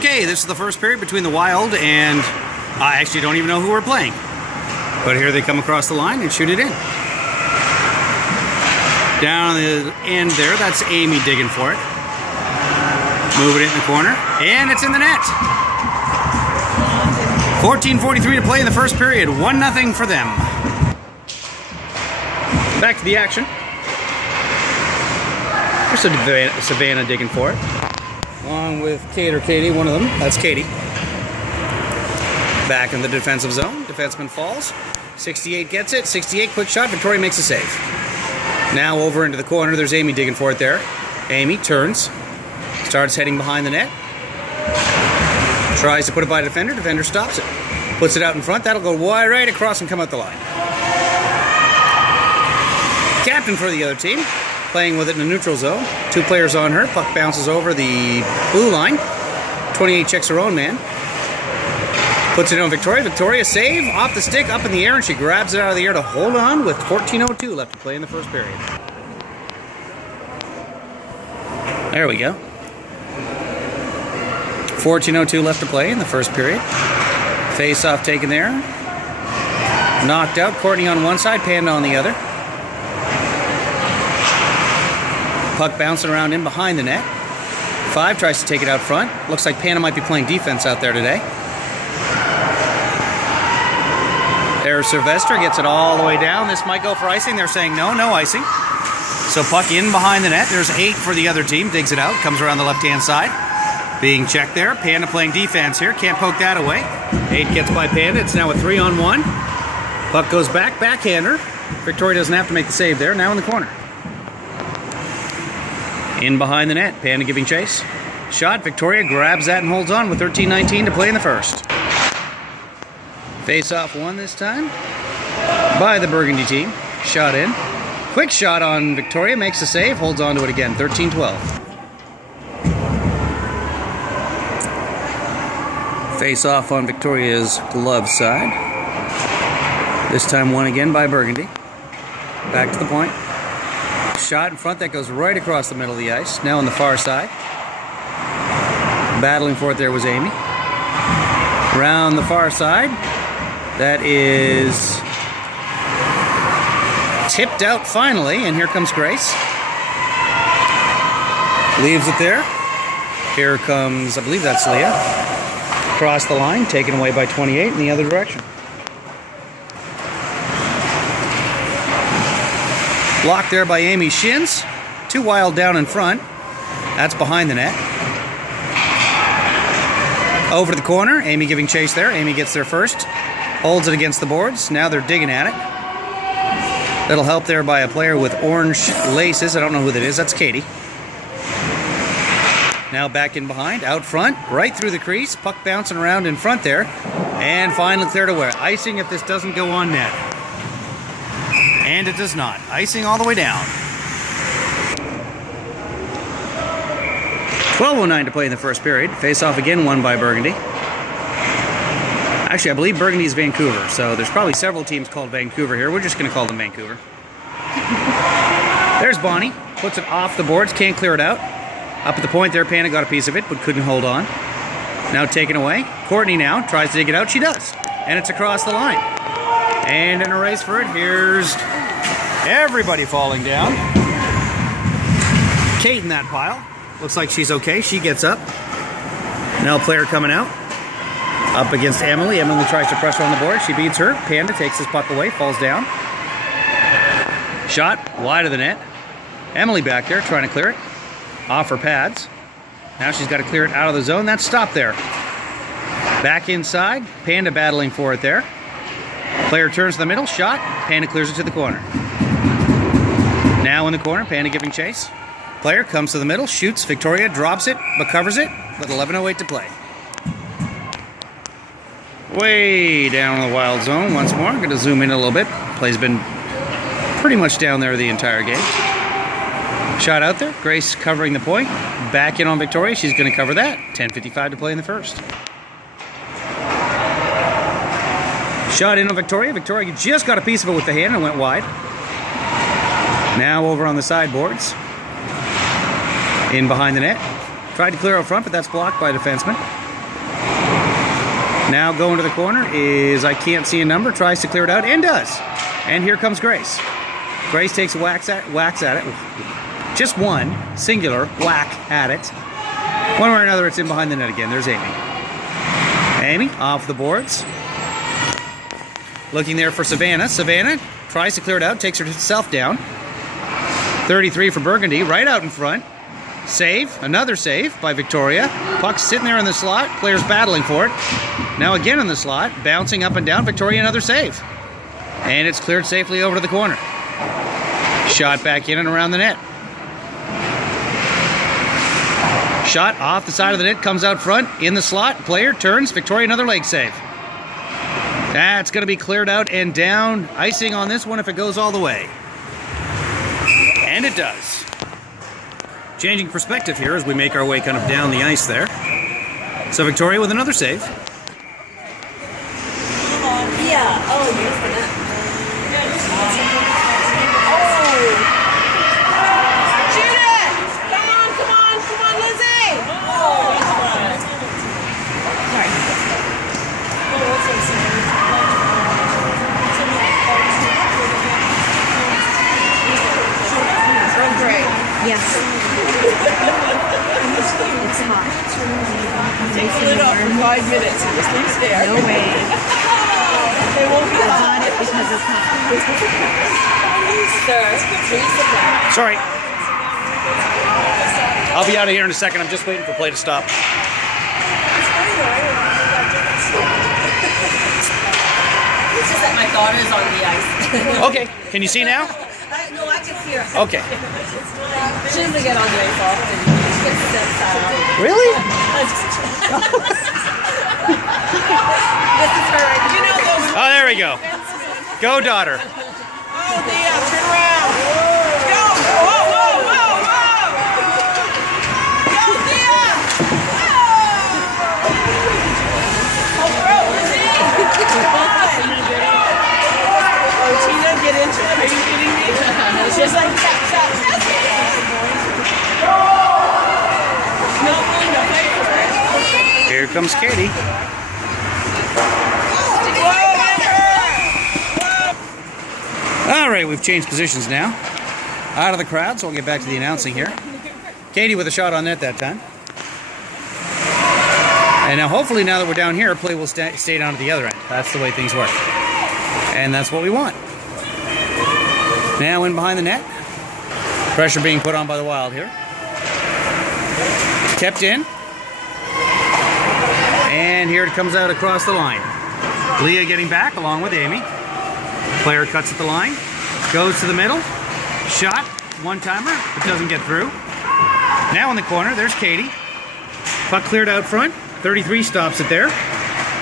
Okay, this is the first period between the Wild and I actually don't even know who we're playing. But here they come across the line and shoot it in. Down the end there, that's Amy digging for it. Moving it in the corner, and it's in the net. 14:43 to play in the first period. 1-0 for them. Back to the action. There's Savannah digging for it. Along with Kate or Katie, one of them. That's Katie. Back in the defensive zone. Defenseman falls. 68 gets it. 68, quick shot. Victoria makes a save. Now over into the corner. There's Amy digging for it there. Amy turns. Starts heading behind the net. Tries to put it by a defender. Defender stops it. Puts it out in front. That'll go wide right across and come out the line. Captain for the other team. Playing with it in a neutral zone. 2 players on her. Puck bounces over the blue line. 28 checks her own man. Puts it on Victoria. Victoria save off the stick, up in the air, and she grabs it out of the air to hold on with 14:02 left to play in the first period. There we go. 14:02 left to play in the first period. Face off taken there. Knocked out. Courtney on one side, Panda on the other. Puck bouncing around in behind the net. 5 tries to take it out front. Looks like Panda might be playing defense out there today. There's Sylvester, gets it all the way down. This might go for icing. They're saying no icing. So puck in behind the net. There's 8 for the other team. Digs it out. Comes around the left-hand side. Being checked there. Panda playing defense here. Can't poke that away. 8 gets by Panda. It's now a 3-on-1. Puck goes back. Backhander. Victoria doesn't have to make the save there. Now in the corner. In behind the net. Panda giving chase. Shot. Victoria grabs that and holds on with 13:19 to play in the first. Face-off won this time by the Burgundy team. Shot in. Quick shot on Victoria. Makes the save. Holds on to it again. 13-12. Face-off on Victoria's glove side. This time won again by Burgundy. Back to the point. Shot in front that goes right across the middle of the ice. Now on the far side. Battling for it there was Amy. Around the far side. That is tipped out finally, and here comes Grace. Leaves it there. Here comes, I believe that's Leah. Across the line, taken away by 28 in the other direction. Blocked there by Amy Shins. 2 Wild down in front. That's behind the net. Over to the corner. Amy giving chase there. Amy gets there first. Holds it against the boards. Now they're digging at it. That'll help there by a player with orange laces. I don't know who that is. That's Katie. Now back in behind. Out front. Right through the crease. Puck bouncing around in front there. And finally cleared away. Icing if this doesn't go on net. And it does not. Icing all the way down. 12:09 to play in the first period. Face-off again won by Burgundy. Actually, I believe Burgundy is Vancouver, so there's probably several teams called Vancouver here. We're just going to call them Vancouver. There's Bonnie. Puts it off the boards. Can't clear it out. Up at the point there, Panda got a piece of it, but couldn't hold on. Now taken away. Courtney now tries to dig it out. She does. And it's across the line. And in a race for it, here's everybody falling down. Kate in that pile. Looks like she's okay. She gets up. Now a player coming out. Up against Emily. Emily tries to pressure on the board. She beats her. Panda takes his puck away. Falls down. Shot wide of the net. Emily back there trying to clear it. Off her pads. Now she's got to clear it out of the zone. That's stopped there. Back inside. Panda battling for it there. Player turns to the middle. Shot. Panda clears it to the corner. Now in the corner. Panda giving chase. Player comes to the middle. Shoots. Victoria drops it, but covers it with 11:08 to play. Way down in the Wild zone once more. I'm going to zoom in a little bit. Play's been pretty much down there the entire game. Shot out there. Grace covering the point. Back in on Victoria. She's going to cover that. 10:55 to play in the first. Shot in on Victoria. Victoria just got a piece of it with the hand and went wide. Now over on the sideboards. In behind the net. Tried to clear out front, but that's blocked by a defenseman. Now going to the corner is, I can't see a number, tries to clear it out, and does. And here comes Grace. Grace takes a whacks at it. Just one, singular, whack at it. One way or another, it's in behind the net again. There's Amy. Amy, off the boards. Looking there for Savannah. Savannah tries to clear it out, takes herself down. 33 for Burgundy, right out in front. Save, another save by Victoria. Puck's sitting there in the slot, players battling for it. Now again in the slot, bouncing up and down. Victoria, another save. And it's cleared safely over to the corner. Shot back in and around the net. Shot off the side of the net, comes out front, in the slot, player turns, Victoria, another leg save. That's going to be cleared out and down. Icing on this one if it goes all the way. And it does. Changing perspective here as we make our way kind of down the ice there. So Victoria with another save. Yeah, oh, here's the net. Yes. It's hot. Take the lid off for 5 minutes and just leave it there. No way. They won't be I got it because it's hot. Sir, please sit down. Sorry. I'll be out of here in a second. I'm just waiting for play to stop. It's just that my daughter's on the ice. Okay, can you see now? No, I can see her. Okay. She doesn't get on the ice often. She gets sent out. Really? This is her. You know those. Oh, there we go. Go, daughter. Oh, Dia, turn around. Go. Whoa, whoa, whoa, whoa. Go, Dia. Oh, bro, Lizzie. Come on. Oh, Tina, get into it. Are you kidding me? She's like, tap, tap, tap. Not willing to fight for it. Here comes Katie. Whoa, get her. Whoa. All right, we've changed positions now. Out of the crowd, so we'll get back to the announcing here. Katie with a shot on net that time. And now hopefully now that we're down here, play will stay down at the other end. That's the way things work. And that's what we want. Now in behind the net. Pressure being put on by the Wild here. Kept in. And here it comes out across the line. Leah getting back along with Amy. Player cuts at the line. Goes to the middle. Shot. One-timer, but doesn't get through. Now in the corner, there's Katie. Puck cleared out front. 33 stops it there.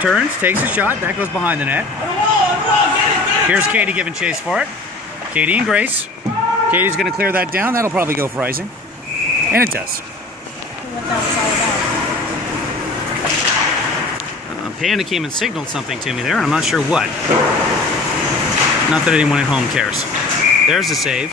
Turns, takes a shot. That goes behind the net. Here's Katie giving chase for it. Katie and Grace. Katie's going to clear that down. That'll probably go for icing. And it does. Panda came and signaled something to me there, and I'm not sure what. Not that anyone at home cares. There's the save.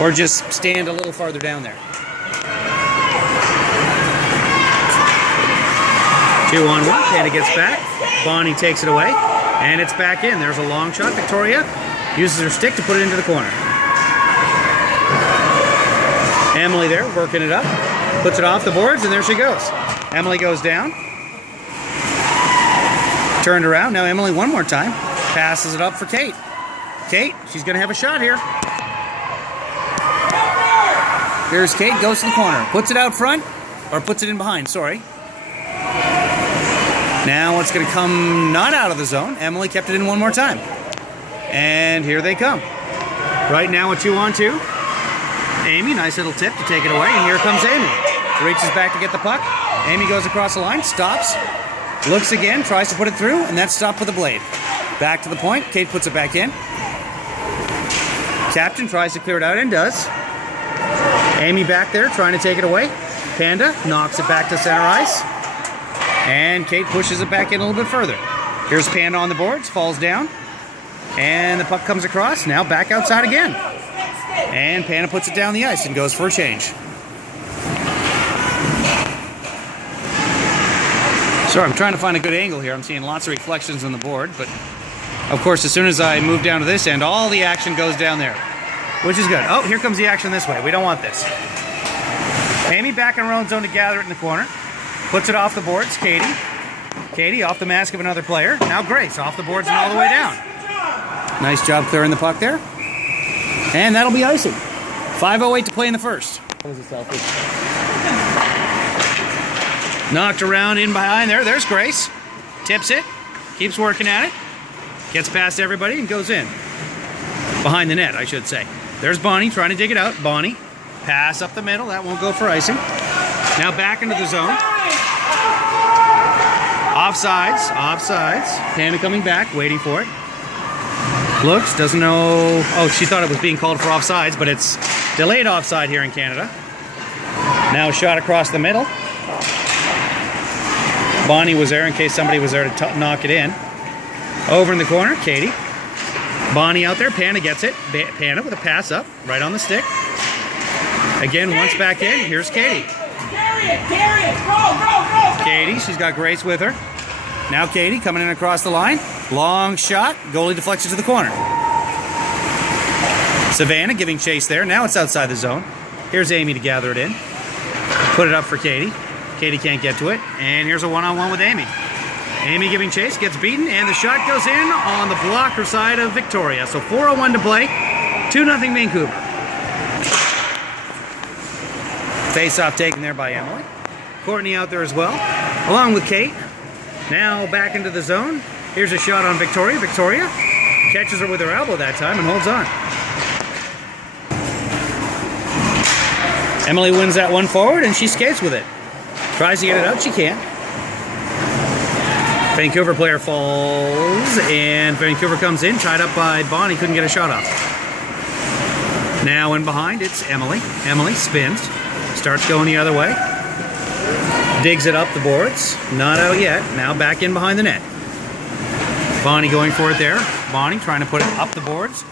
Or just stand a little farther down there. 2-on-1, Panda gets back. Bonnie takes it away, and it's back in. There's a long shot. Victoria uses her stick to put it into the corner. Emily there, working it up. Puts it off the boards, and there she goes. Emily goes down. Turned around. Now Emily one more time. Passes it up for Kate. Kate, she's going to have a shot here. Here's Kate, goes to the corner. Puts it out front, or puts it in behind, sorry. Now it's going to come not out of the zone. Emily kept it in one more time. And here they come. Right now a 2-on-2. Amy, nice little tip to take it away. And here comes Amy. Reaches back to get the puck. Amy goes across the line, stops, looks again, tries to put it through, and that's stopped with a blade. Back to the point. Kate puts it back in. Captain tries to clear it out and does. Amy back there trying to take it away. Panda knocks it back to center ice. And Kate pushes it back in a little bit further. Here's Panda on the boards, falls down. And the puck comes across, now back outside again. And Panda puts it down the ice and goes for a change. Sorry, I'm trying to find a good angle here. I'm seeing lots of reflections on the board, but of course, as soon as I move down to this end, all the action goes down there, which is good. Oh, here comes the action this way. We don't want this. Amy back in her own zone to gather it in the corner. Puts it off the boards. Katie. Katie off the mask of another player. Now Grace off the boards and all the way down. Nice job clearing the puck there. And that'll be icing. 5:08 to play in the first. Knocked around in behind there. There's Grace. Tips it. Keeps working at it. Gets past everybody and goes in. Behind the net, I should say. There's Bonnie trying to dig it out. Bonnie. Pass up the middle. That won't go for icing. Now back into the zone. Offsides. Offsides. Panda coming back, waiting for it. Looks, doesn't know. Oh, she thought it was being called for offsides, but it's delayed offside here in Canada. Now a shot across the middle. Bonnie was there in case somebody was there to knock it in. Over in the corner, Katie. Bonnie out there, Panda gets it. Panda with a pass up, right on the stick. Again, once back in, here's Katie. Carry it, go. Katie, she's got Grace with her. Now Katie coming in across the line. Long shot, goalie deflects it to the corner. Savannah giving chase there. Now it's outside the zone. Here's Amy to gather it in. Put it up for Katie. Katie can't get to it. And here's a one-on-one with Amy. Amy giving chase, gets beaten, and the shot goes in on the blocker side of Victoria. So 4:01 to play, 2-0 Vancouver. Face-off taken there by Emily. Courtney out there as well, along with Kate. Now back into the zone. Here's a shot on Victoria. Victoria catches her with her elbow that time and holds on. Emily wins that one forward and she skates with it. Tries to get it out, she can't. Vancouver player falls and Vancouver comes in, tied up by Bonnie, couldn't get a shot off. Now in behind, it's Emily. Emily spins, starts going the other way. Digs it up the boards, not out yet. Now back in behind the net. Bonnie going for it there. Bonnie trying to put it up the boards.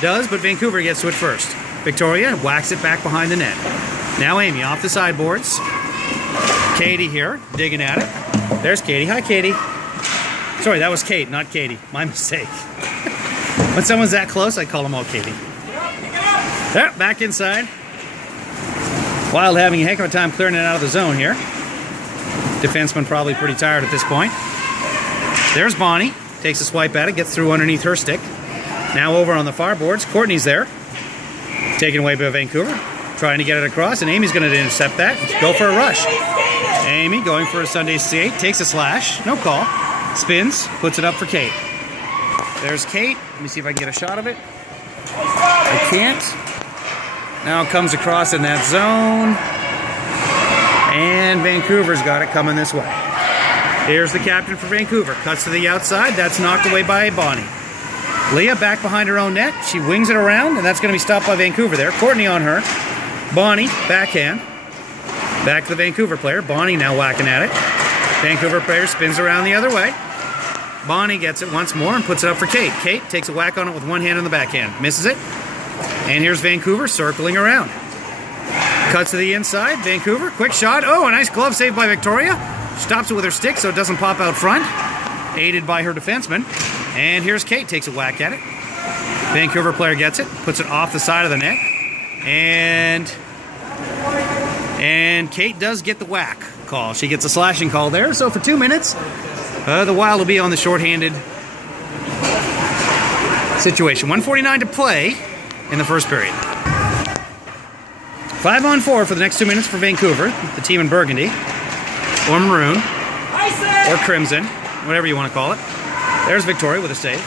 Does, but Vancouver gets to it first. Victoria whacks it back behind the net. Now Amy off the sideboards. Katie here, digging at it. There's Katie. Hi, Katie. Sorry, that was Kate, not Katie. My mistake. When someone's that close, I call them all Katie. There, back inside. Wild having a heck of a time clearing it out of the zone here. Defenseman probably pretty tired at this point. There's Bonnie. Takes a swipe at it, gets through underneath her stick. Now over on the far boards, Courtney's there. Taken away by Vancouver. Trying to get it across, and Amy's going to intercept that. Go for a rush. Amy going for a Sunday skate. Takes a slash. No call. Spins. Puts it up for Kate. There's Kate. Let me see if I can get a shot of it. I can't. Now it comes across in that zone. And Vancouver's got it coming this way. Here's the captain for Vancouver. Cuts to the outside. That's knocked away by Bonnie. Leah back behind her own net. She wings it around, and that's going to be stopped by Vancouver there. Courtney on her. Bonnie, backhand. Back to the Vancouver player. Bonnie now whacking at it. Vancouver player spins around the other way. Bonnie gets it once more and puts it up for Kate. Kate takes a whack on it with one hand on the backhand. Misses it. And here's Vancouver circling around. Cuts to the inside. Vancouver, quick shot. Oh, a nice glove save by Victoria. Stops it with her stick so it doesn't pop out front. Aided by her defenseman. And here's Kate, takes a whack at it. Vancouver player gets it, puts it off the side of the net. And Kate does get the whack call. She gets a slashing call there. So for 2 minutes, the Wild will be on the shorthanded situation. 1:49 to play in the first period. 5-on-4 for the next 2 minutes for Vancouver, the team in burgundy, or maroon, or crimson, whatever you want to call it. There's Victoria with a save.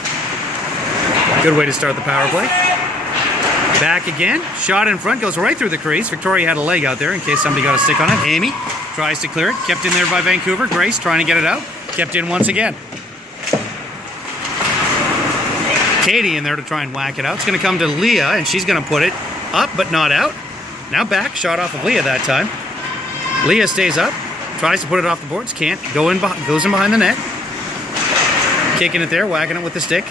Good way to start the power play. Back again. Shot in front. Goes right through the crease. Victoria had a leg out there in case somebody got a stick on it. Amy tries to clear it. Kept in there by Vancouver. Grace trying to get it out. Kept in once again. Katie in there to try and whack it out. It's going to come to Leah, and she's going to put it up but not out. Now back. Shot off of Leah that time. Leah stays up. Tries to put it off the boards. Can't. Goes in behind the net. Kicking it there. Whacking it with the stick.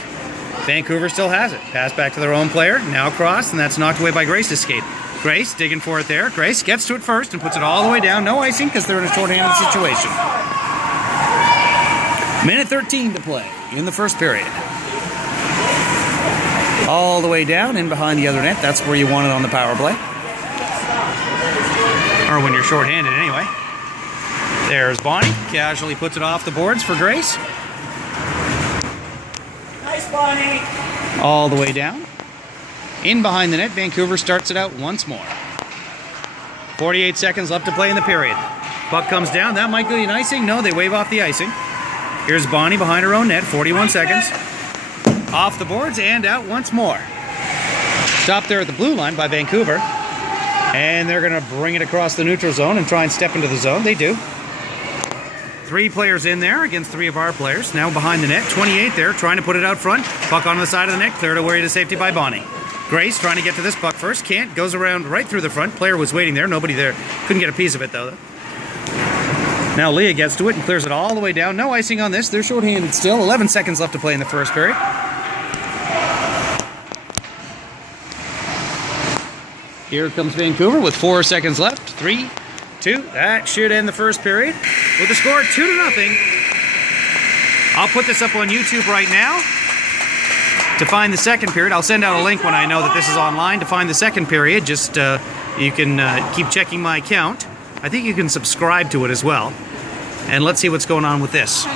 Vancouver still has it. Pass back to their own player. Now cross, and that's knocked away by Grace's skate. Grace digging for it there. Grace gets to it first and puts it all the way down. No icing because they're in a shorthanded situation. Minute 13 to play in the first period. All the way down in behind the other net. That's where you want it on the power play. Or when you're shorthanded anyway. There's Bonnie. Casually puts it off the boards for Grace. Nice, Bonnie. All the way down. In behind the net, Vancouver starts it out once more. 48 seconds left to play in the period. Puck comes down. That might be an icing. No, they wave off the icing. Here's Bonnie behind her own net. 41 seconds. Off the boards and out once more. Stopped there at the blue line by Vancouver. And they're going to bring it across the neutral zone and try and step into the zone. They do. 3 players in there against 3 of our players. Now behind the net. 28 there, trying to put it out front. Puck on the side of the net. Cleared away to safety by Bonnie. Grace trying to get to this puck first. Can't. Goes around right through the front. Player was waiting there. Nobody there. Couldn't get a piece of it though. Now Leah gets to it and clears it all the way down. No icing on this. They're shorthanded still. 11 seconds left to play in the first period. Here comes Vancouver with 4 seconds left. 3, 2. That should end the first period with the score 2-0. I'll put this up on YouTube right now to find the second period. I'll send out a link when I know that this is online to find the second period. Just you can keep checking my account. I think you can subscribe to it as well. And let's see what's going on with this.